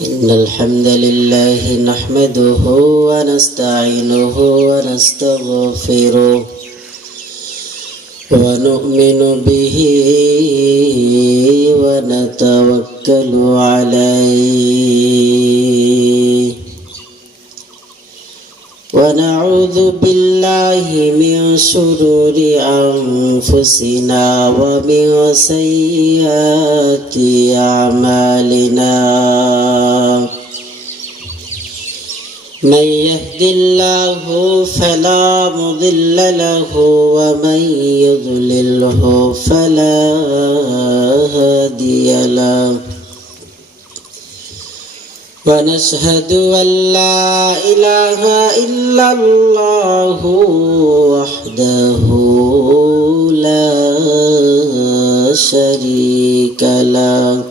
إن الحمد لله نحمده ونستعينه ونستغفره ونؤمن به ونتوكل عليه ونعوذ بالله من شرور أنفسنا ومن سيئات أعمالنا من يهد الله فلا مضل له ومن يضلله فلا هادي له ونشهد أن لا إله إلا الله وحده لا شريك له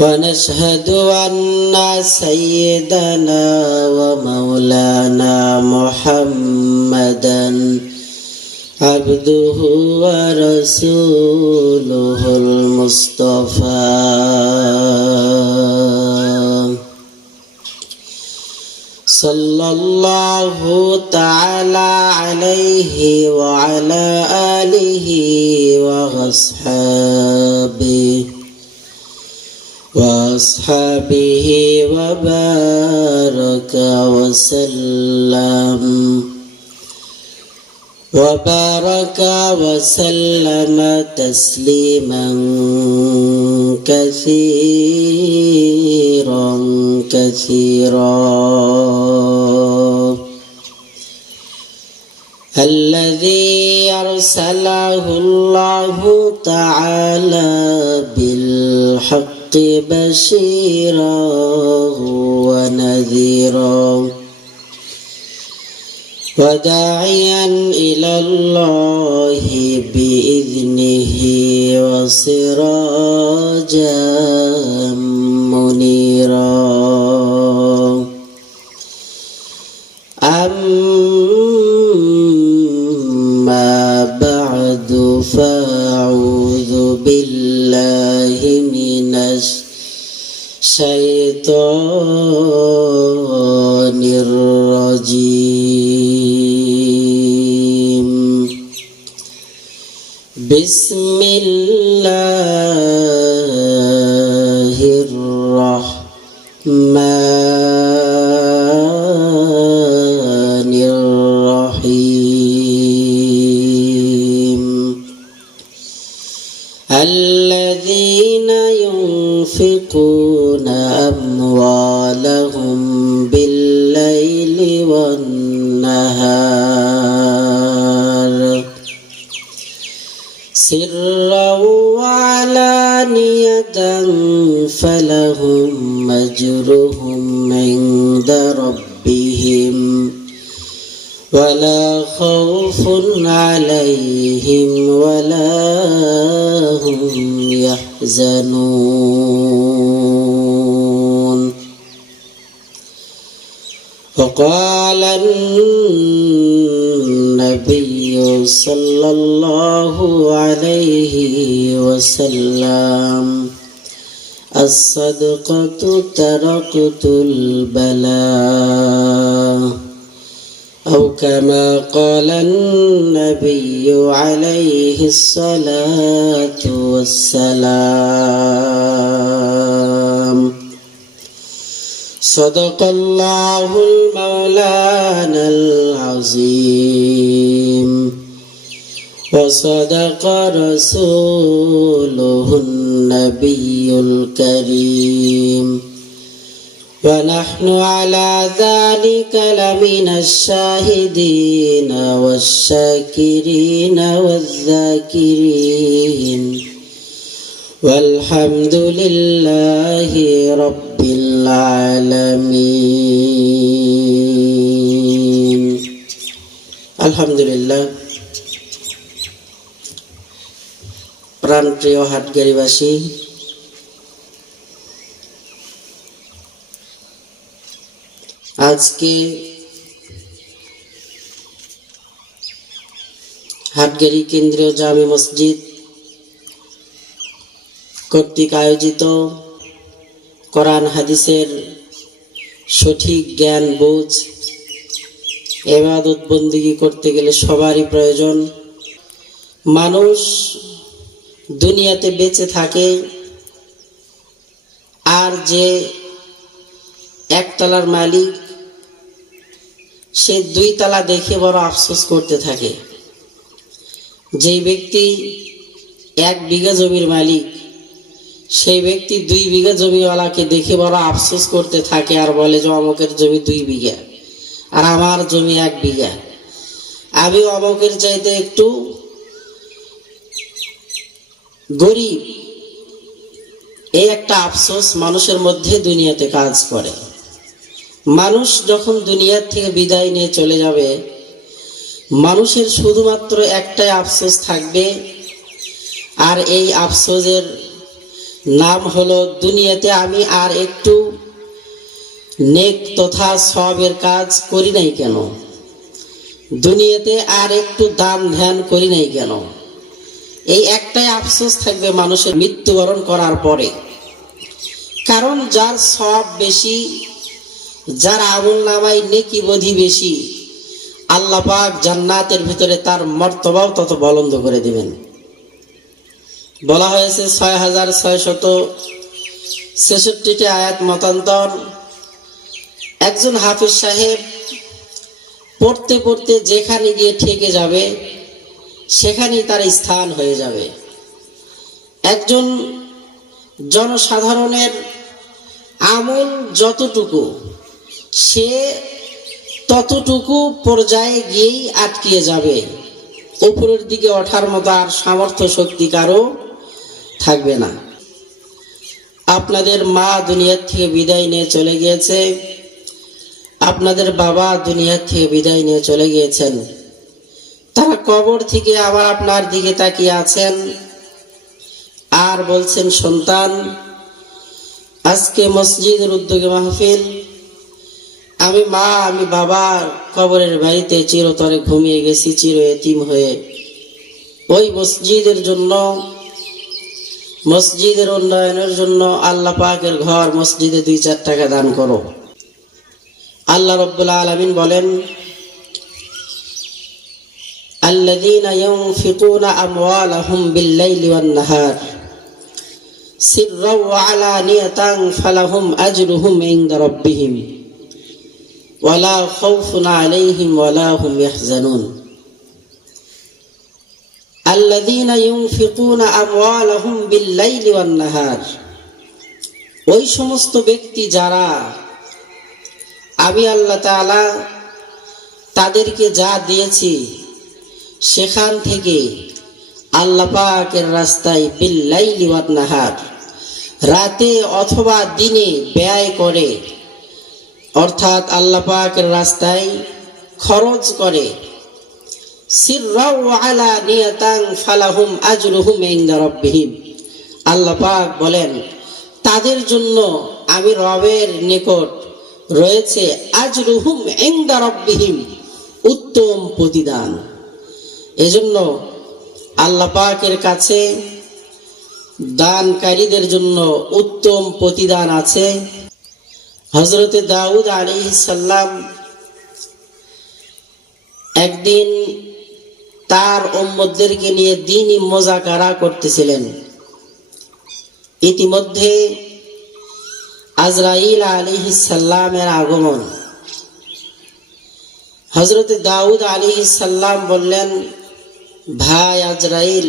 ونشهد أن سيدنا ومولانا محمدا عبده ورسوله المصطفى صلى الله تعالى عليه وعلى آله وأصحابه وبارك وسلم تسليما كثيرا الذي أرسله الله تعالى بالحق بشيرا ونذيرا وداعيا إلى الله بإذنه وسراجا منيرا أما بعد فأعوذ بالله من الشيطان الرجيم بسم الله الرحمن الرحيم الذين ينفقون أموالهم بالليل والنهار سرا وعلانية فلهم أجرهم عند ربهم ولا خوف عليهم ولا هم يحزنون وقال النبي صلى الله عليه وسلم الصدقة ترقة البلاء أو كما قال النبي عليه الصلاة والسلام صدق الله المولانا العظيم وصدق رسوله النبي الكريم ونحن على ذلك لمن الشاهدين والشاكرين والذاكرين والحمد لله رب العالمين الحمد لله প্রাণপ্রিয় হাটগাড়িবাসী, আজকে হাটগাড়ি কেন্দ্রীয় জামে মসজিদ কর্তৃক আয়োজিত কোরআন হাদিসের সঠিক জ্ঞান বুঝ ইবাদত বন্দেগী করতে গেলে সবারই প্রয়োজন। মানুষ দুনিয়াতে বেঁচে থাকে আর যে একতলার মালিক সে দুই তলা দেখে বড় আফসোস করতে থাকে। যেই ব্যক্তি 1 বিঘা জমির মালিক সেই ব্যক্তি 2 বিঘা জমিওয়ালাকে দেখে বড় আফসোস করতে থাকে আর বলে যে অমুকের জমি 2 বিঘা আর আমার জমি 1 বিঘা, আমি অমুকের চাইতে একটু গরিব। এই একটা আফসোস মানুষের মধ্যে দুনিয়াতে কাজ করে। মানুষ যখন দুনিয়ার থেকে বিদায় নিয়ে চলে যাবে, মানুষের শুধুমাত্র একটাই আফসোস থাকবে, আর এই আফসোসের নাম হলো দুনিয়াতে আমি আর একটু নেক তথা সওয়াবের কাজ করি নাই কেন, দুনিয়াতে আর একটু দান ধ্যান করি নাই কেন। এই একটাই আফসোস থাকবে মানুষের মৃত্যুবরণ করার পরে। কারণ যার সওয়াব বেশি, যার আমলনামায় নেকি বোধি বেশি, আল্লাহ পাক জান্নাতের ভিতরে তার মর্তবাও তত বুলন্দ করে দিবেন। বলা হয়েছে 6666টি আয়াত মতান্তর। একজন হাফেজ সাহেব পড়তে পড়তে যেখানে গিয়ে ঠেকে যাবে সেখানেই তার স্থান হয়ে যাবে। একজন জনসাধারণের আমল যতটুকু, সে ততটুকু পর্যায়ে গিয়েই আটকিয়ে যাবে, উপরের দিকে ওঠার মতো আর সামর্থ্য শক্তি কারো থাকবে না। আপনাদের মা দুনিয়ার থেকে বিদায় নিয়ে চলে গিয়েছে, আপনাদের বাবা দুনিয়ার থেকে বিদায় নিয়ে চলে গিয়েছেন, তারা কবর থেকে আবার আপনার দিকে তাকিয়ে আছেন আর বলছেন, সন্তান আজকে মসজিদের উদ্যোগে মাহফিল, আমি মা আমি বাবা কবরের বাড়িতে চিরতরে ঘুমিয়ে গেছি চির এতিম হয়ে। ওই মসজিদের জন্য, মসজিদের উন্নয়নের জন্য আল্লাহ পাকের ঘর মসজিদে 2-4 টাকা দান করো। আল্লাহ রাব্বুল আলামিন বলেন, আল্লাযীনা ইউনফিকুনা আমওয়ালাহুম বিল-লাইলি ওয়ান-নাহার সিররাও ওয়া আলানিয়াতান ফালাহুম আজরুহুম ইনদা রাব্বিহিম ওয়ালা খাউফুন আলাইহিম ওয়ালা হুম ইয়াহজানুন। আল্লাযীনা ইউনফিকুনা আমওয়ালাহুম বিল-লাইলি ওয়ান-নাহার, ওই সমস্ত ব্যক্তি যারা আমি আল্লাহ তাআলা তাদেরকে যা দিয়েছি সেখান থেকে আল্লাহ পাকের রাস্তায় বিল-লাইলি ওয়ান-নাহার, রাতে অথবা দিনে ব্যয় করে, অর্থাৎ আল্লাহ পাকের রাস্তায় খরচ করে। সিররাও ওয়া আলানিয়াতান ফালাহুম আজরুহুম ইনদা রাব্বিহিম, আল্লাহ পাক বলেন তাদের জন্য আমি রবের নিকট রয়েছে আজরুহুম ইনদা রাব্বিহিম, উত্তম প্রতিদান। এজন্য আল্লাহ পাকের কাছে দানকারীদের জন্য উত্তম প্রতিদান আছে। হযরত দাউদ আলাইহিস সালাম একদিন তার উম্মতদেরকে নিয়ে দ্বীনি মুযাকারা করতেছিলেন। ইতিমধ্যে আজরাইল আলাইহিস সালামের আগমন। হযরত দাউদ আলাইহিস সালাম বললেন, ভাই আজরাইল,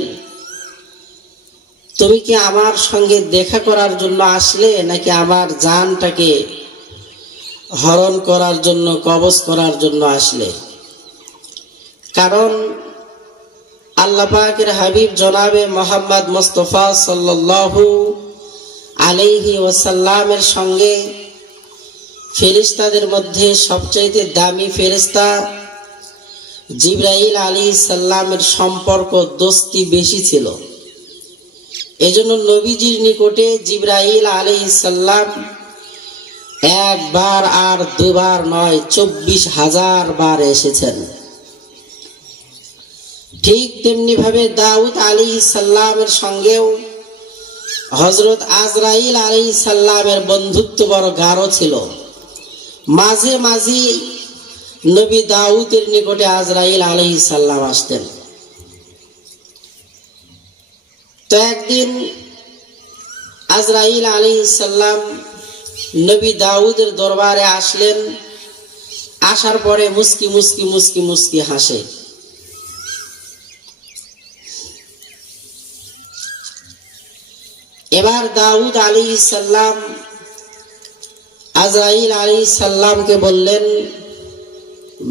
তুমি কি আমার সঙ্গে দেখা করার জন্য আসলে নাকি আমার জানটাকে হরণ করার জন্য, কবজ করার জন্য আসলে? কারণ আল্লাহ পাকের হাবিব জনাবে মুহাম্মদ মুস্তাফা সাল্লাল্লাহু আলাইহি ওয়াসাল্লামের সঙ্গে ফেরেশতাদের মধ্যে সবচেয়ে দামি ফেরেশতা জিবরাইল আলাইহিস সালামের সম্পর্ক দোস্তি বেশি ছিল। এজন্য নবীজির নিকটে জিবরাইল আলাইহিস সালাম একবার আর দুবার নয় 24,000 বার এসেছেন। ঠিক তেমনি ভাবে দাউদ আলাইহিস সালামের সঙ্গেও হযরত আজরাইল আলাইহিস সালামের বন্ধুত্ব বড় গাঢ় ছিল। মাঝে মাঝে নবী দাউদের নিকটে আজরাইল আলাইহিস সালাম আসতেন। তো একদিন আজরাইল আলাইহিস সালাম নবী দাউদের দরবারে আসলেন। আসার পরে মুস্কি মুস্কি মুস্কি মুস্কি হাসে। এবার দাউদ আলাইহিস সালাম আজরাইল আলাইহিস সালামকে বললেন,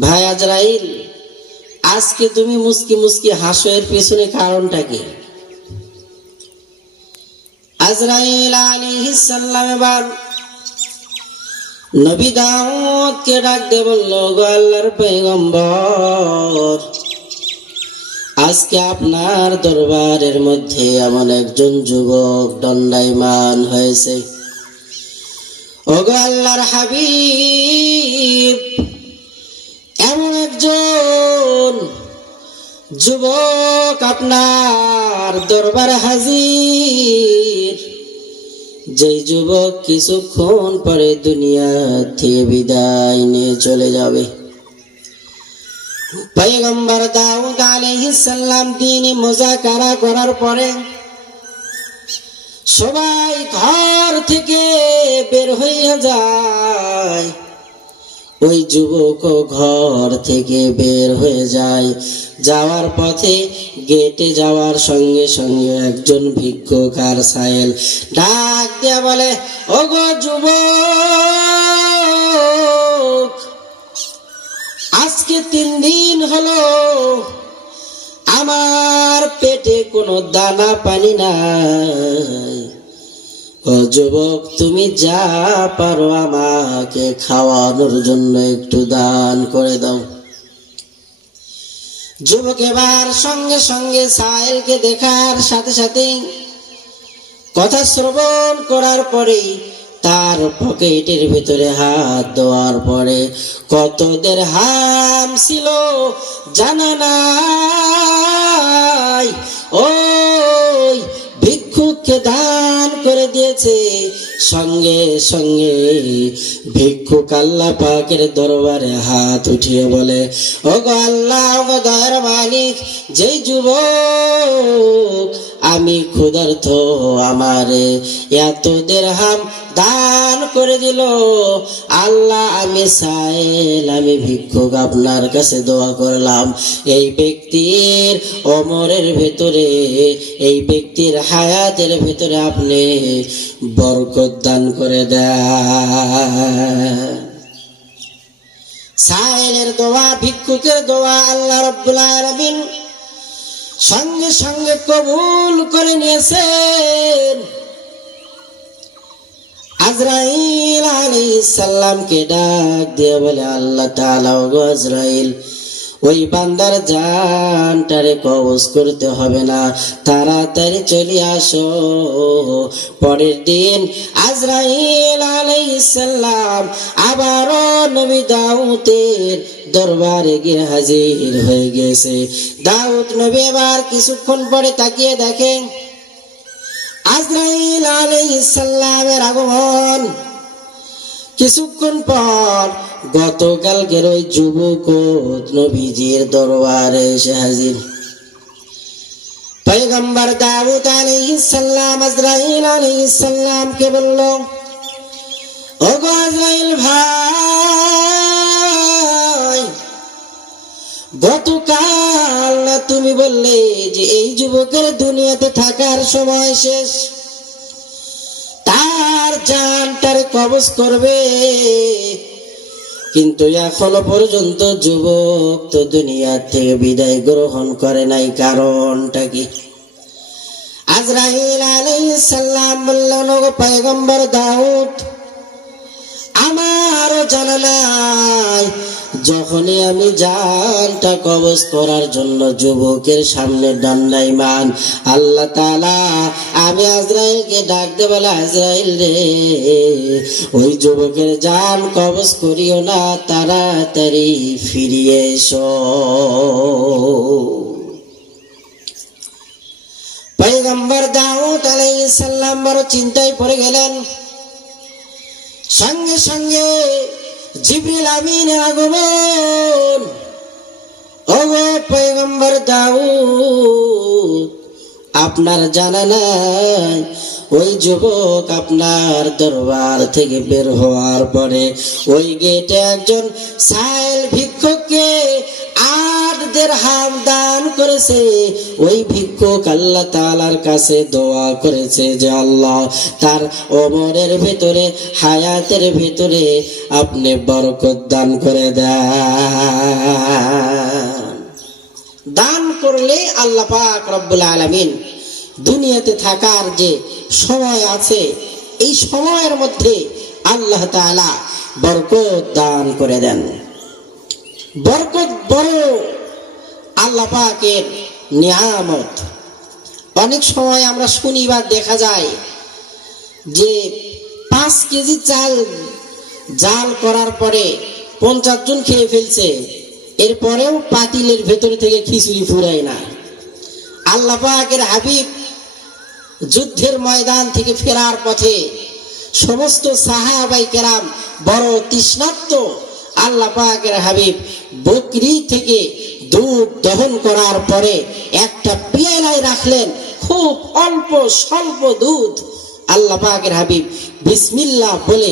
ভাই আজরাইল, আজকে তুমি মুস্কি মুস্কি হাসো, এর পেছনে কারণটা কি? আজরাইল আলাইহিস সালাম এবার নবী দাউদকে ডাক দিয়ে বলল, গো আল্লাহর পয়গম্বর, আজকে আপনার দরবারের মধ্যে এমন একজন যুবক দণ্ডায়মান হয়েছে। ওগো আল্লাহর হাবিব, এমন একজন যুবক আপনার দরবারে হাজির, যে যুবক কিছুক্ষণ পরে দুনিয়া থেকে বিদায় নিয়ে চলে যাবে। পয়গম্বর দাউদ আলাইহিস সালাম দ্বীনি মুযাকারা করার পরে সবাই ঘর থেকে বের হয়ে যায়। ওই যুবক ঘর থেকে বের হয়ে যায়। যাওয়ার পথে গেটে যাওয়ার সঙ্গে সঙ্গে একজন ভিক্ষুক আর সায়েল ডাক দিয়া বলে, ওগো যুবক, আজকে 3 দিন হলো আমার পেটে কোনো দানা পানি নাই। ও যুবক, তুমি যা পারো আমাকে খাওয়ানোর জন্য একটু দান করে দাও। যুবক এবার সঙ্গে সঙ্গে সায়েলকে দেখার সাথে সাথে কথা শ্রবণ করার পরে তার পকেটের ভিতরে হাত দেওয়ার পরে কত দিরহাম ছিল জানা নাই, ওই ভিক্ষুককে দান করে দিয়েছে। সঙ্গে সঙ্গে ভিক্ষুক আল্লাহ পাকের দরবারে হাত উঠিয়ে বলে, ওগো আল্লাহ, ওগো দয়ার মালিক, যেই যুবক আমি ক্ষুধার্ত আমারে এত দিরহাম দান করে দিল, আল্লাহ আমি সায়েল, আমি ভিক্ষুক আপনার কাছে দোয়া করলাম, এই ব্যক্তির ওমরের ভেতরে, এই ব্যক্তির হায়াতের ভেতরে আপনি বরকত দান করে দেন। সায়েলের দোয়া, ভিক্ষুকের দোয়া আল্লাহ রাব্বুল আলামিন সঙ্গে সঙ্গে কবুল করে নিয়েছেন। আজরাইল আলাইহিস সালামকে ডাক দিয়ে বলে, আল্লাহ তাআলা, ওগো আজরাইল, ওই বান্দার জানটারে কবজ করতে হবে না, তাড়াতাড়ি চলে আসো। পরের দিন আজরাইল আলাইহিস সালাম আবারও নবী দাউদের দরবারে গিয়ে হাজির হয়ে গেছে। দাউদ নবী এবার কিছুক্ষণ পরে তাকিয়ে দেখেন আজরাইল আলাইহিস সালামের আগমন। কিছুক্ষণ পর গতকালকের ওই যুবক নবীজির দরবারে এসে হাজির। পয়গম্বর দাউদ আলাইহিস সালাম আজরাইল আলাইহিস সালামকে বলল, ওগো আজরাইল ভাই, গতকাল না তুমি বললে যে এই যুবকের দুনিয়াতে থাকার সময় শেষ, তার জানটার কবজ করবে, কিন্তু এখনো পর্যন্ত যুবক তো দুনিয়া থেকে বিদায় গ্রহণ করে নাই, কারণটা কি? আজরাইল আলাইহিস সালাম বললেন, ওগো পয়গম্বর দাউদ, আমারও জানা নাই, যখনই আমি জানটা কবজ করার জন্য যুবকের সামনে দণ্ডায়মান, আল্লাহ তাআলা আমি আজরাইলকে ডাক দে বলে, আজরাইল রে, ওই যুবকের জান কবজ করিও না, তাড়াতাড়ি ফিরিয়ে এসো। পয়গম্বর দাউদ আলাইহিস সালাম বড় চিন্তায় পড়ে গেলেন। সঙ্গে সঙ্গে জিবরিল আমিনের আগমন। ওগো পয়গম্বর দাউদ, আপনার জানা নাই ওই যুবক আপনার দরবার থেকে বের হওয়ার পরে ওই গেটে একজন সাইল ভিক্ষুককে 8 দিরহাম দান করেছে। ওই ভিক্ষুক আল্লাহ তাআলার কাছে দোয়া করেছে যে আল্লাহ তার ওমরের ভিতরে, হায়াতের ভিতরে আপনি বরকত দান করে দেন। দান করলে আল্লাহ পাক রব্বুল আলামিন দুনিয়াতে থাকার যে সময় আছে, এই সময়ের মধ্যে আল্লাহ তাআলা বরকত দান করে দেন। বরকত বড় আল্লাহ পাকের নিয়ামত। অনেক সময় আমরা শুনি বা দেখা যায় যে 5 কেজি চাল জাল করার পরে 50 জন খেয়ে ফেলছে, এরপরেও পাতিলের ভেতর থেকে খিচুড়ি ফুরায় না। আল্লাহ পাকের হাবিব যুদ্ধের ময়দান থেকে ফেরার পথে সমস্ত সাহাবায়ে কেরাম বড় তৃষ্ণার্ত। আল্লাহ পাকের হাবিব বকরি থেকে দুধ দহন করার পরে একটা পেয়ালায় রাখলেন, খুব অল্প স্বল্প দুধ। আল্লাহ পাকের হাবিব বিসমিল্লাহ বলে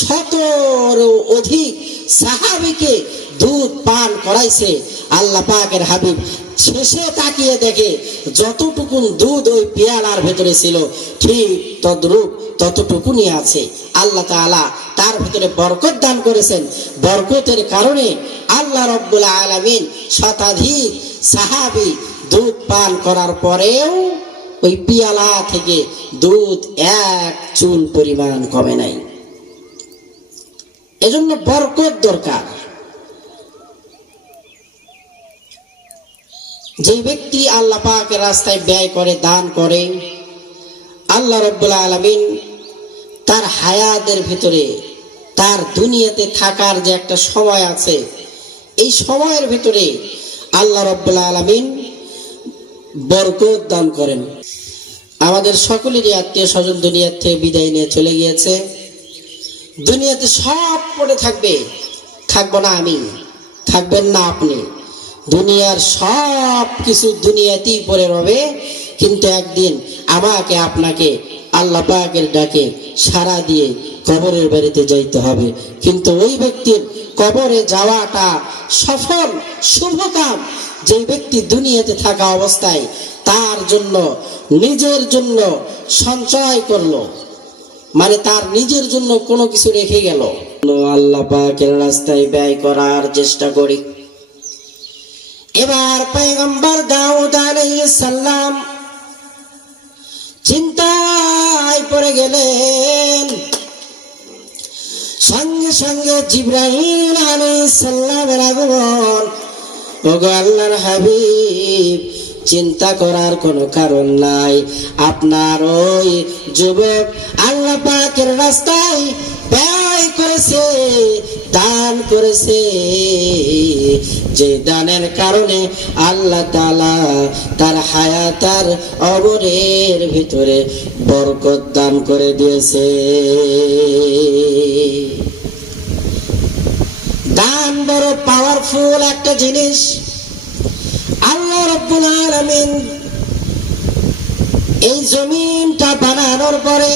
17 অধিক সাহাবীকে দুধ পান করাইছে। আল্লাহ পাকের হাবিব শেষে তাকিয়ে দেখে যতটুকু দুধ ওই পেয়ালার ভেতরে ছিল ঠিক তদ্রূপ ততটুকুনি আছে। আল্লাহ তাআলা তার ভিতরে বরকত দান করেছেন। বরকতের কারণে আল্লাহ রব্বুল আলামিন শতাধিক সাহাবী দুধ পান করার পরেও ওই পেয়ালা থেকে দুধ 1 চুল পরিমাণ কমে নাই। এজন্য বরকত দরকার। যে ব্যক্তি আল্লাহ পাকের রাস্তায় ব্যয় করে, দান করে, আল্লাহ রাব্বুল আলামিন তার হায়াতের ভিতরে, তার দুনিয়াতে থাকার যে একটা সময় আছে, এই সময়ের ভিতরে আল্লাহ রাব্বুল আলামিন বরকত দান করেন। আমাদের সকলেরই আত্মীয় স্বজন দুনিয়া থেকে বিদায় নিয়ে চলে গিয়েছে। দুনিয়াতে সব পড়ে থাকবে, থাকবো না আমি, থাকবেন না আপনি। দুনিয়ার সব কিছু দুনিয়াতেই পড়ে রবে, কিন্তু একদিন আমাকে আপনাকে আল্লাহ পাকের ডাকে সাড়া দিয়ে কবরের বাড়িতে যাইতে হবে। কিন্তু ওই ব্যক্তির কবরে যাওয়াটা সফল শুভ কাম যে ব্যক্তি দুনিয়াতে থাকা অবস্থায় তার জন্য, নিজের জন্য সঞ্চয় করলো, মানে তার নিজের জন্য কোনো কিছু রেখে গেল। আল্লাহ পাকের রাস্তায় ব্যয় করার চেষ্টা করি। এবার পয়গম্বর দাউদ আলাইহিস সালাম চিন্তায় পড়ে গেলেন। সঙ্গে সঙ্গে জিবরাইল আলাইহিস সালামের আগমন। ওগো আল্লাহর হাবিব, চিন্তা করার কোনো কারণ নাই। আপনার ওই যুবক আল্লাহ পাকের রাস্তায় ব্যয় করেছে, দান করেছে। যে দানের কারণে আল্লাহ তাআলা তার হায়াতার অবরের ভিতরে বরকত দান করে দিয়েছে। দান বড় পাওয়ারফুল একটা জিনিস। আল্লাহ রাব্বুল আলামিন এই জমিনটা বানানোর পরে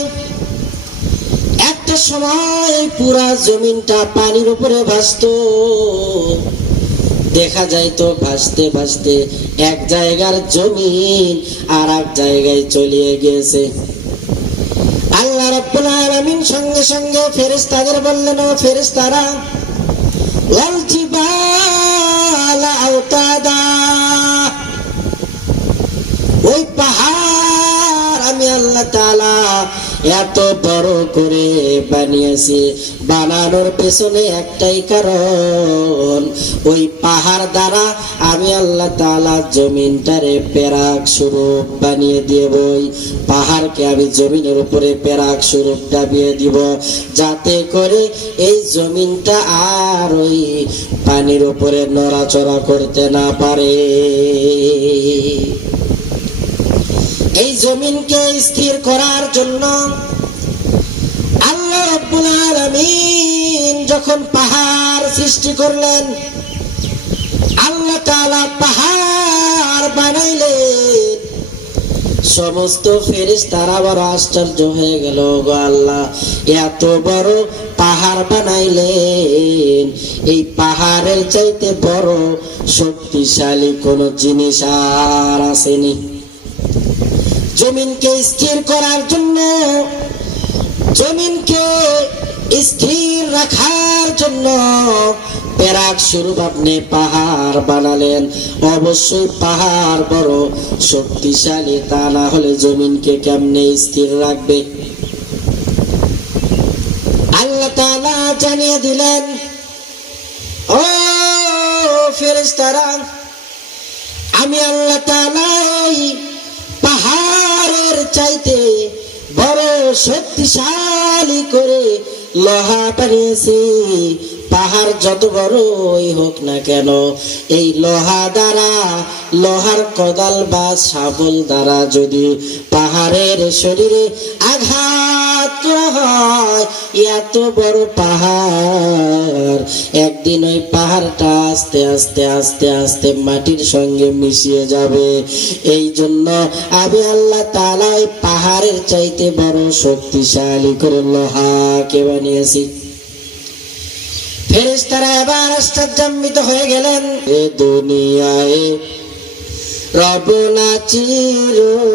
একটা সময় পুরা জমিনটা পানির উপরে ভাসতো। দেখা যাইতো ভাসতে ভাসতে এক জায়গার জমিন আর এক জায়গায় চলে গেছে। আল্লাহ রাব্বুল আলামিন সঙ্গে সঙ্গে ফেরেশতাদের বললেন, ও ফেরেশতারা, ওয়াল জিবালা আওতাদা, ওই পাহাড় আমি আল্লাহ তাআলা এত বড় করে বানিয়েছি। বানানোর পেছনে একটাই কারণ, ওই পাহাড় দ্বারা আমি আল্লাহ তাআলা জমিনটারে পেরাক স্বরূপ বানিয়ে দেব। ওই পাহাড়কে আমি জমিনের উপরে পেরাক স্বরূপ দাবিয়ে দিব, যাতে করে এই জমিনটা আর ওই পানির উপরে নড়াচড়া করতে না পারে। এই জমিনকে স্থির করার জন্য আল্লাহ রাব্বুল আলামিন যখন পাহাড় সৃষ্টি করলেন, আল্লাহ তাআলা পাহাড় বানাইলেন। সমস্ত ফেরেশতারা বড় আশ্চর্য হয়ে গেল, গো আল্লাহ এত বড় পাহাড় বানাইলেন, এই পাহাড়ের চাইতে বড় শক্তিশালী কোন জিনিস আর আসেনি। জমিনকে স্থির করার জন্য, জমিনকে স্থির রাখার জন্য পেরাক স্বরূপ আপনি পাহাড় বানালেন। অবশ্যই পাহাড় বড় শক্তিশালী, তা না হলে জমিনকে কেমনে স্থির রাখবে? আল্লাহ তাআলা জানিয়ে দিলেন, ও ফেরেশতারা, আমি আল্লাহ তাআলা পাহাড়ের চাইতে বড় শক্তিশালী করে লোহা বানিয়েছি। পাহাড় যত বড়ই হোক না কেন, এই লোহা দ্বারা, লোহার কোদাল বা শাবল দ্বারা যদি পাহাড়ের শরীরে আঘাত করা হয়, এত বড় পাহাড় একদিন ওই পাহাড়টা আস্তে আস্তে আস্তে আস্তে মাটির সঙ্গে মিশিয়ে যাবে। এই জন্য আমি আল্লাহ তাআলা ওই পাহাড়ের চাইতে বড় শক্তিশালী করে লোহাকে বানিয়েছি। ফেরেশতারা এবার আশ্চর্যান্বিত হয়ে গেলেন। এ দুনিয়ায় রব না চিরকাল,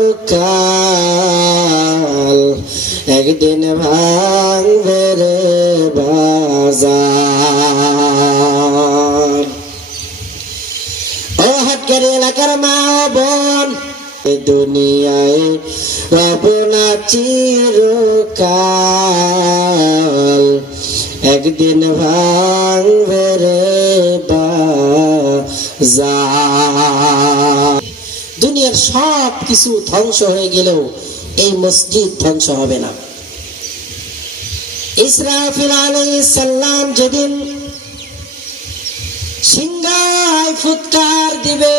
একদিন ভাঙবে রে বাজার। ও হাটকের এলাকার মা বোন, এ দুনিয়ায় রব না চিরকাল, একদিন ভাঙবে রে বাজার। দুনিয়ার সব কিছু ধ্বংস হয়ে গেলেও এই মসজিদ ধ্বংস হবে না। ইসরাফিল আলাইহিস সালাম যেদিন সিংহায় ফুৎকার দিবে,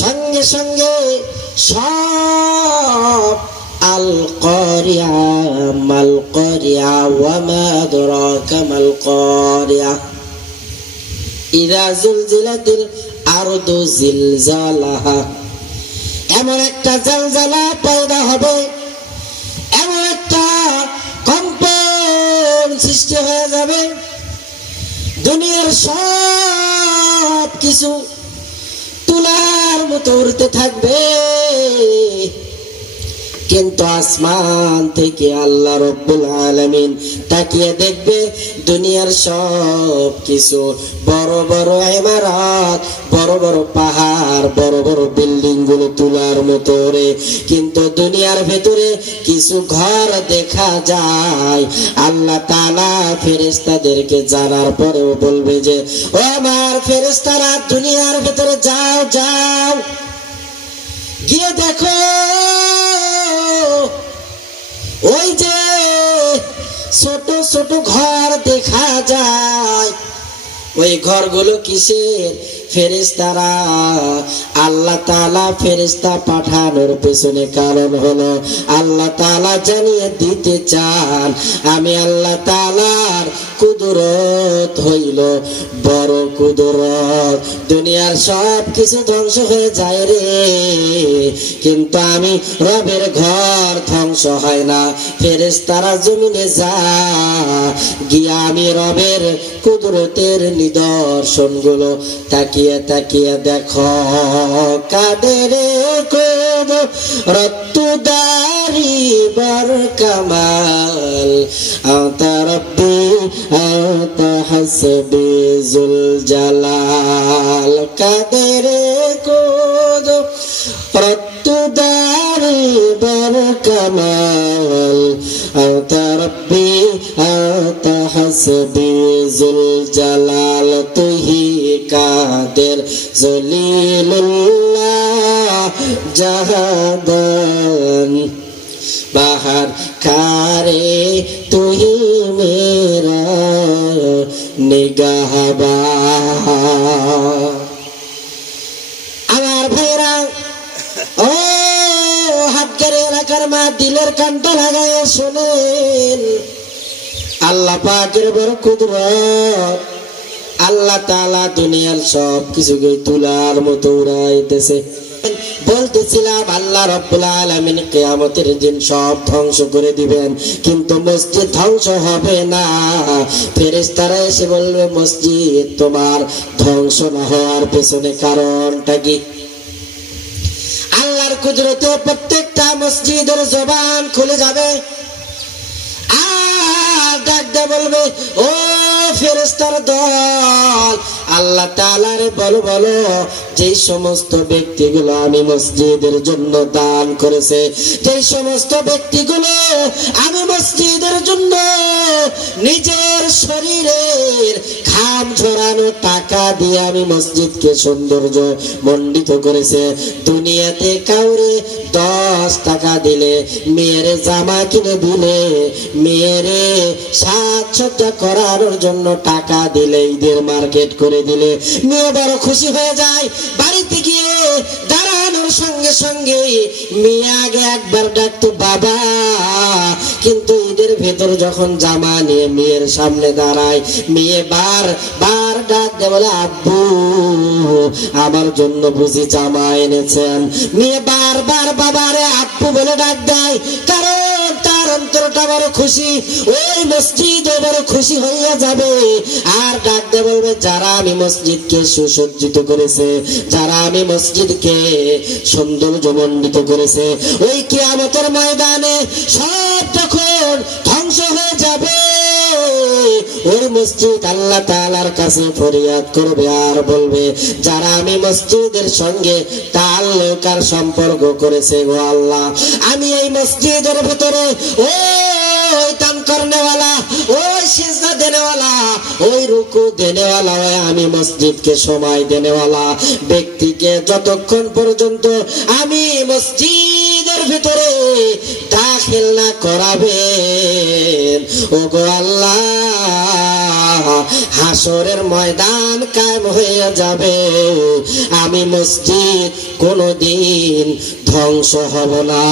সঙ্গে সঙ্গে সব আল কারিয়া মাল কারিয়া ওয়া মা আদরাকা মাল কারিয়া ইযা জুলজিলাতিল আরদু জিলজালাহা, এমন একটা জলজলা পয়দা হবে, এমন একটা কম্পন সৃষ্টি হয়ে যাবে, দুনিয়ার সব কিছু তুলার মতো উড়তে থাকবে। কিন্তু আসমান থেকে আল্লাহ রাব্বুল আলামিন তাকিয়ে দেখবে দুনিয়ার সব কিছু, বড় বড় ইমারত, বড় বড় পাহাড়, বড় বড় বিল্ডিং গুলো তুলার মতো ওড়ে, কিন্তু দুনিয়ার ভেতরে কিছু ঘর দেখা যায়। আল্লাহ তাআলা ফেরেশতাদেরকে জানার পরেও বলবে যে, ও আমার ফেরেশতারা, দুনিয়ার ভেতরে যাও, যাও, গিয়ে দেখো ওই যে ছোট ছোট ঘর দেখা যায়, ওই ঘরগুলো কিসের? ফেরেশতারা, আল্লাহ তাআলা ফেরেশতা পাঠানোর পেছনে কারণ হলো আল্লাহ তাআলা জানিয়ে দিতে চান আমি আল্লাহ তাআলার কুদরত হইল বড় কুদরত। দুনিয়ার সব কিছু ধ্বংস হয়ে যায় রে, কিন্তু আমি রবের ঘর ধ্বংস হয় না। ফেরেশতারা জমিনে যা, গিয়া আমি রবের কুদরতের নিদর্শনগুলো তাকিয়ে তাকিয়ে দেখো। কাদের কুদরতুদারি বার কামাল, আতা রব্বি আতা হাসবি জুল জালাল। কাদের কুদরতুদারি বার কামাল, আতা রব্বি আতা হাসবি জুল জালাল। তুহি কাদের জলিলুল্লাহ জাহাদান বাহার কারে, তুহি মেরা নিগাহবান। আমার ভাইরা, দিলের কানটা লাগায় শোনেন, আল্লাহ পাকের বড় কুদরত। আল্লাহ তাআলা দুনিয়ার সব কিছুকে তুলার মতো উড়াইতেছে। বলতেছিলাম আল্লাহ রাব্বুল আলামিন কিয়ামতের দিন সব ধ্বংস করে দিবেন, কিন্তু মসজিদ ধ্বংস হবে না। ফেরেশতারা এসে বলবে, মসজিদ তোমার ধ্বংস না হওয়ার পেছনে কারণটা কি? আল্লাহর কুদরতে প্রত্যেকটা মসজিদের জবান খুলে যাবে, আর ডাক দিয়ে বলবে, ও ফেরেশতার দল, আল্লাহ তাআলারে বলো বলো, যেই সমস্ত ব্যক্তিগুলো আমি মসজিদের জন্য দান করেছে, যেই সমস্ত ব্যক্তিগুলো আমি মসজিদের জন্য নিজের শরীরের ঘাম ঝরানো টাকা দিয়ে আমি মসজিদকে সৌন্দর্য মণ্ডিত করেছে, দুনিয়াতে কাউরে 10 টাকা দিলে, মেয়ের জামা কিনে দিলে, মেয়ের সাজসজ্জা করানোর জন্য টাকা দিলে, ঈদের মার্কেট করে দিলে, মেয়ে বড় খুশি হয়ে যায়। বাড়িতে গিয়ে দাঁড়ানোর সঙ্গে সঙ্গে মেয়ে আগে একবার ডাকতো বাবা, কিন্তু ঈদের ভেতর যখন জামা নিয়ে মেয়ের সামনে দাঁড়ায়, মেয়ে বার বার ডাক দিয়ে বলে, আব্বু আমার জন্য বুঝি জামা এনেছেন? মেয়ে বারবার বাবারে আব্বু বলে ডাক দেয়, কারণ তার অন্তরটা বড় খুশি, ওই মসজিদ বড় খুশি হইয়া যাবে। আর ডাক দিয়ে বলবে, যারা আমি মসজিদকে সুসজ্জিত করেছে, যারা আমি মসজিদকে সৌন্দর্যমণ্ডিত করেছে, ওই কিয়ামতের ময়দানে সব যখন ধ্বংস হয়ে যাবে, ওই মসজিদ আল্লাহ তাআলার কাছে ফরিয়াদ করবে আর বলবে, যারা আমি মসজিদের সঙ্গে তাল্লুক আর সম্পর্ক করেছে, ও আল্লাহ, আমি এই মসজিদের ভিতরে ওই দান করনেওয়ালা, ওই সিজদা দেনেওয়ালা, ওই রুকু দেনেওয়ালা, আমি মসজিদকে সময় দেনেওয়ালা ব্যক্তিকে যতক্ষণ পর্যন্ত আমি মসজিদের ভিতরে দাখিল না করাবেন, ও গো আল্লাহ, হাসরের ময়দান কায়েম হয়ে যাবে, আমি মসজিদ কোনোদিন ধ্বংস হব না।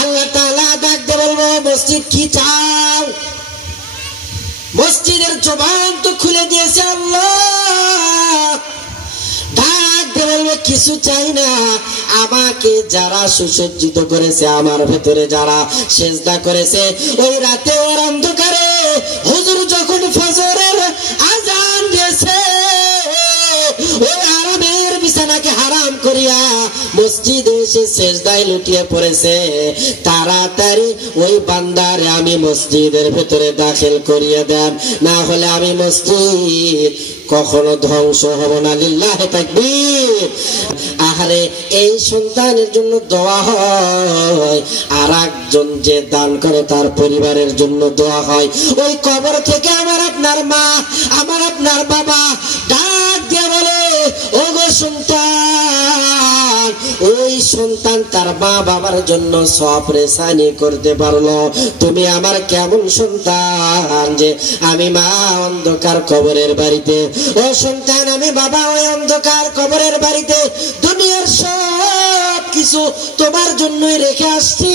আল্লাহ তাআলা ডাক দিয়ে বলবো, মসজিদ কি চাও? মসজিদের জবান তো খুলে দিয়েছে আল্লাহ, ডাক দিয়ে বলবে, কিছু চাই না, আমাকে যারা সুসজ্জিত করেছে, আমার ভেতরে যারা সেজদা করেছে, ওই রাতে ওর অন্ধকারে হুজুর যখন ফজরের আজান দিয়েছে, ওই আরামের বিছানাকে হারাম করিয়া মসজিদে এসে সেজদায় লুটিয়ে পড়েছে, তাড়াতাড়ি ওই বান্দারে আমি মসজিদের ভেতরে দাখিল করিয়ে দেন, না হলে আমি মসজিদ কখনো ধ্বংস হব না। লিল্লাহি তাকবীর। আহারে, এই সন্তানের জন্য দোয়া হয়, আর একজন যে দান করে তার পরিবারের জন্য দোয়া হয়। ওই কবর থেকে আমার আপনার মা, আমার আপনার বাবা ডাক দিয়ে বলে, ওগো সন্তান, ওই সন্তান তার মা বাবার জন্য সব রেসানি করতে পারলো, তুমি আমার কেমন সন্তান যে আমি মা অন্ধকার কবরের বাড়িতে, ও সন্তান আমি বাবা ওই অন্ধকার কবরের বাড়িতে দুনিয়ার সব কিছু তোমার জন্যই রেখে আসছি,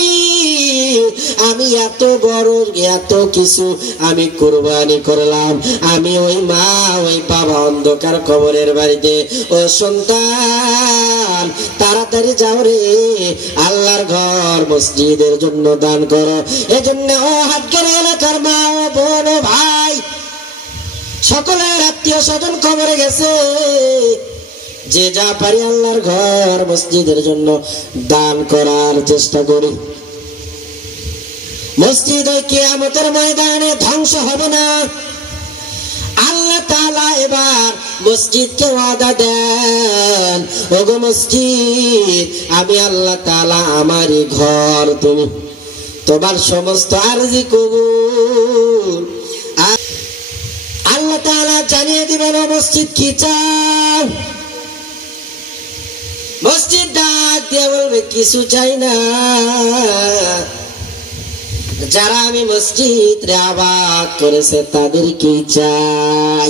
আমি এত বড় এত কিছু আমি কুরবানি করলাম, আমি ওই মা ওই বাবা অন্ধকার কবরের বাড়িতে, ও সন্তান তাড়াতাড়ি যাও রে, আল্লাহর ঘর মসজিদের জন্য দান করো। এজন্য ও হাটকের এলাকার মা ও বোন ও ভাই, সকলের আত্মীয় স্বজন কবরে গেছে, যে যা পারি আল্লাহর ঘর মসজিদের জন্য দান করার চেষ্টা করি। মসজিদ ওই কিয়ামতের ময়দানে ধ্বংস হবে না। আল্লাহ তাআলা এবার মসজিদকে ওয়াদা দেন, ওগো মসজিদ, আমি আল্লাহ তাআলা আমারই ঘর, তুমি তোমার সমস্ত আরজি কবুল। আল্লাহ তাআলা জানিয়ে দিবেন, ও মসজিদ কি চাও? মসজিদ ডাক দিয়ে বলবে, কিছু চাই না, যারা আমি মসজিদ রে আবাদ করেছে তাদেরকেই চাই।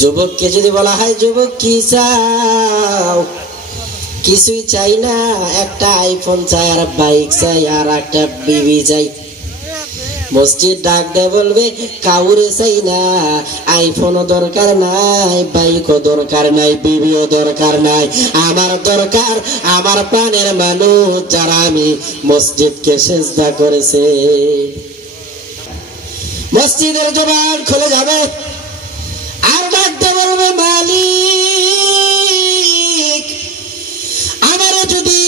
যুবককে যদি বলা হয়, যুবক কি চাও? কিছুই চাই না, একটা আইফোন চাই আর বাইক চাই আর একটা বিবি চাই। মসজিদ ডাক দেয় বলবে কাউরে চাই না, আইফোনও দরকার নাই, বাইকও দরকার নাই, বিবিও দরকার নাই, আমার দরকার আমার প্রাণের মানুষ যারা আমি মসজিদকে সেজদা করেছে। মসজিদের জবান খুলে যাবে আর ডাক দেয় বলবে মালিক আমারে যদি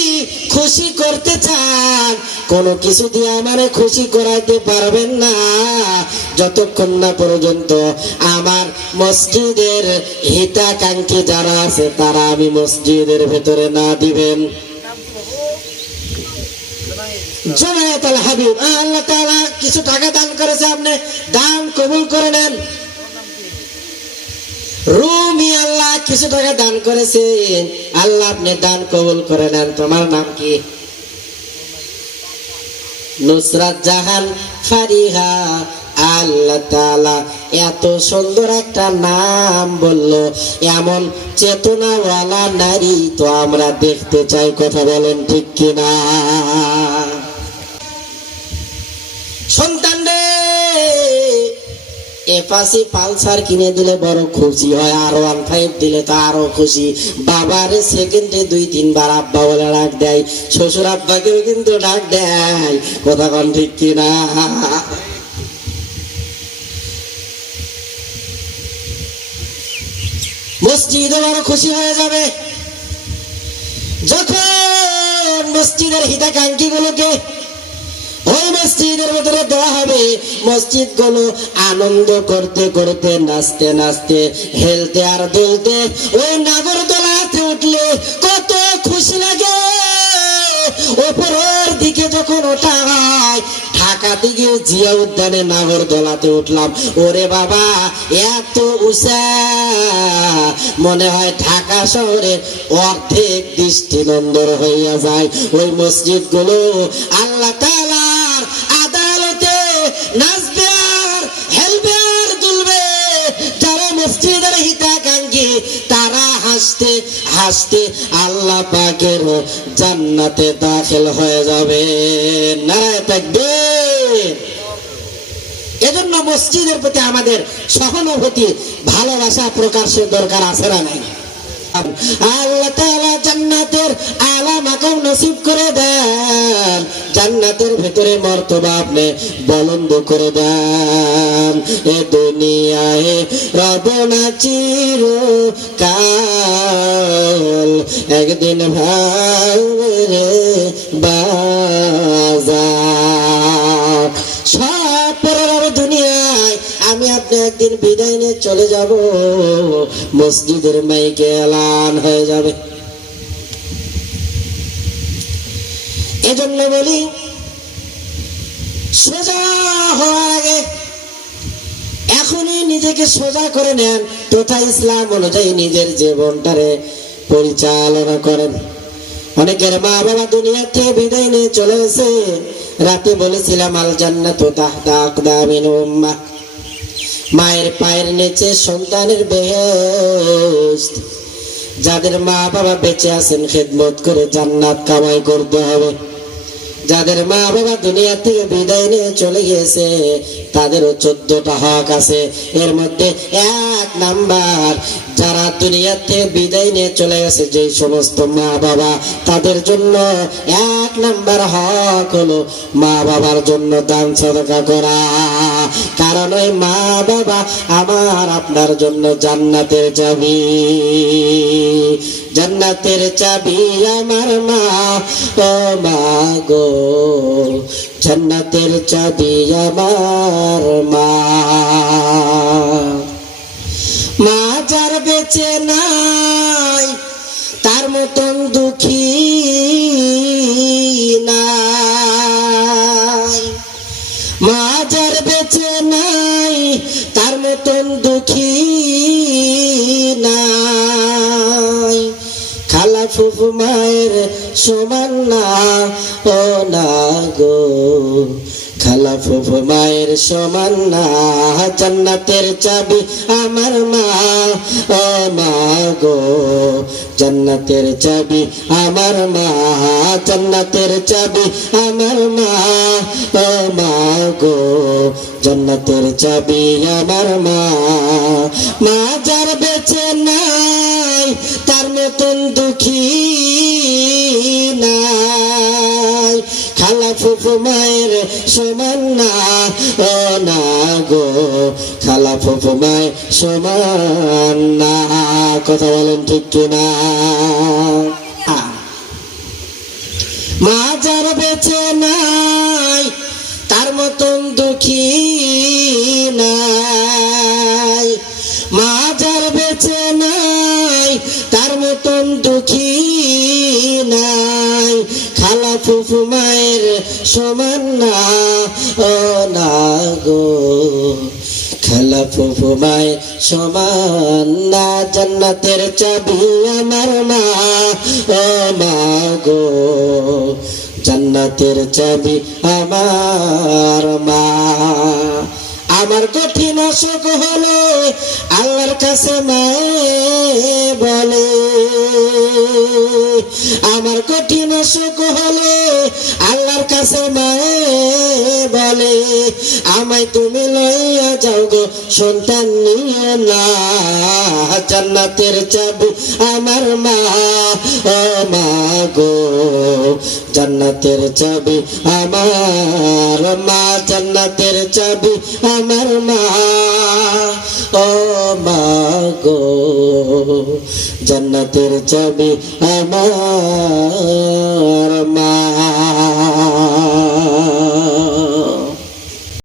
খুশি করতে চান কোনো কিছু দিয়ে আমারে খুশি করাইতে পারবেন না যতক্ষণ না পর্যন্ত আমার মসজিদের হিতাকাঙ্ক্ষী যারা আছে তারা আমি মসজিদের ভেতরে না দিবেন। জুনায়েদ হাবিব আল্লাহ তাআলা কিছু টাকা দান করেছে, আপনি দান কবুল করে নেন। রুমি আল্লাহ কিছু টাকা দান করেছে, আল্লাহ আপনি দান কবুল করে নেন। তোমার নাম কি? নুসরাত জাহান ফারিহা। আল্লাহ তাআলা এত সুন্দর একটা নাম বললো, এমন চেতনাওয়ালা নারী তো আমরা দেখতে চাই, কথা বলেন ঠিক কিনা? সন্তান রে এপাশে পালসার কিনে দিলে বড় খুশি হয়, আর 15 দিলে তো আরো খুশি। বাবারে সেকেন্ডে 2-3 বার আব্বা বলে ডাক দেয়, শ্বশুর আব্বাকেও কিন্তু ডাক দেয়, কথা বল ঠিক কিনা? মসজিদে বড় খুশি হয়ে যাবে যখন মসজিদের হিতাকাঙ্ক্ষী গুলোকে ওই মসজিদের ভিতরে দেওয়া হবে। মসজিদ গুলো আনন্দ করতে করতে নাচতে নাচতে হেলতে আর দুলতে ওই নাগরদোলাতে উঠলে কত খুশি লাগে। ওপরের দিকে যখন ওঠা হয়, ঢাকা থেকে জিয়া উদ্যানে নাগরদোলাতে উঠলাম, ওরে বাবা এত উঁচা মনে হয় ঢাকা শহরের অর্ধেক দৃষ্টিনন্দন হইয়া যায়। ওই মসজিদ গুলো আল্লাহ তাআলার আদালতে নাচবে আর হেলবে আর দুলবে। যারা মসজিদের হিতাকাঙ্ক্ষী তারা হাসতে হাসতে আল্লাহ পাকের জান্নাতে দাখিল হয়ে যাবে। নারায়ে তাকবীর। এজন্য মসজিদের প্রতি আমাদের সহানুভূতি ভালোবাসা প্রকাশের দরকার আছে না নাই? আল্লাহ তাআলা জান্নাতের আলা মাকাম নসিব করে দেন, জান্নাতের ভেতরে মর্তবা আপনি বুলন্দ করে দেন। এ দুনিয়ায় রবনা চিরকাল, একদিন ভাইরে বাজার। সব পরে যাবে দুনিয়ায়, আমি আপনি একদিন বিদায় নিয়ে চলে যাব, মসজিদের মাইকে এলান হয়ে যাবে। এজন্য বলি সোজা হওয়ার আগে এখনই নিজেকে সোজা করে নেন, তথা ইসলাম অনুযায়ী নিজের জীবনটারে পরিচালনা করেন। অনেকের মা বাবা দুনিয়া থেকে বিদায় নিয়ে চলে গেছে। রাতে বলেছিলাম আল জান্নাতু তাহতা আকদামিল উম্মাহ, মায়ের পায়ের নিচে সন্তানের বেহেশত। যাদের মা বাবা বেঁচে আছেন খেদমত করে জান্নাত কামাই করতে হবে। যাদের মা বাবা দুনিয়া থেকে বিদায় নিয়ে চলে গিয়েছে তাদেরও 14টা হক আছে। এর মধ্যে 1 নাম্বার, যারা দুনিয়া থেকে বিদায় নিয়ে চলে গেছে যে সমস্ত মা বাবা, তাদের জন্য 1 নাম্বার হক হলো মা বাবার জন্য দান সদকা করা। কারণ ওই মা বাবা আমার আপনার জন্য জান্নাতের চাবি। জান্নাতের চাবি আমার মা, ও মা গো, জান্নাতের চাবি আমার মা। মা যার বেঁচে নাই তার মতন দুঃখী নাই, মা যার বেঁচে নাই তার মতন দুঃখী নাই। খালা ফুফু মায়ের সমান না, ও না গো, খালা ফুফু মায়ের সমান না। জান্নাতের চাবি আমার মা, ও মা গো, জান্নাতের চাবি আমার মা, জান্নাতের চাবি আমার মা, ও মা গো জান্নাতের চাবি আমার মা। মা যার বেঁচে নাই তার মতন দুঃখী নাই, খালা ফুফু মায়ের সমান না, ও না গো খালা ফুফু মায়ের সমান না। কথা বলেন ঠিক কিনা? মা যার বেঁচে নাই তার মতন দুঃখী নাই, মা যার বেঁচে নাই তার মতন দুঃখী নাই, খালা ফুফু মায়ের সমান না, ও না গো খালা ফুফু মায়ের সমান না। জান্নাতের চাবি আমার মা, ও মা গো জান্নাতের চাবি আমার মা। আমার কঠিন অসুখ হলো আল্লাহর কাছে মায়ে বলে, আমার কঠিন অসুখ হলে আল্লাহর কাছে মায়ে বলে, আমায় তুমি লইয়া যাও গো সন্তান নিয়ে না। জান্নাতের চাবি আমার মা, ও মা গো জান্নাতের চাবি আমার মা, জান্নাতের চাবি আমার মা, ও মা গো জান্নাতের চাবি আমার মা।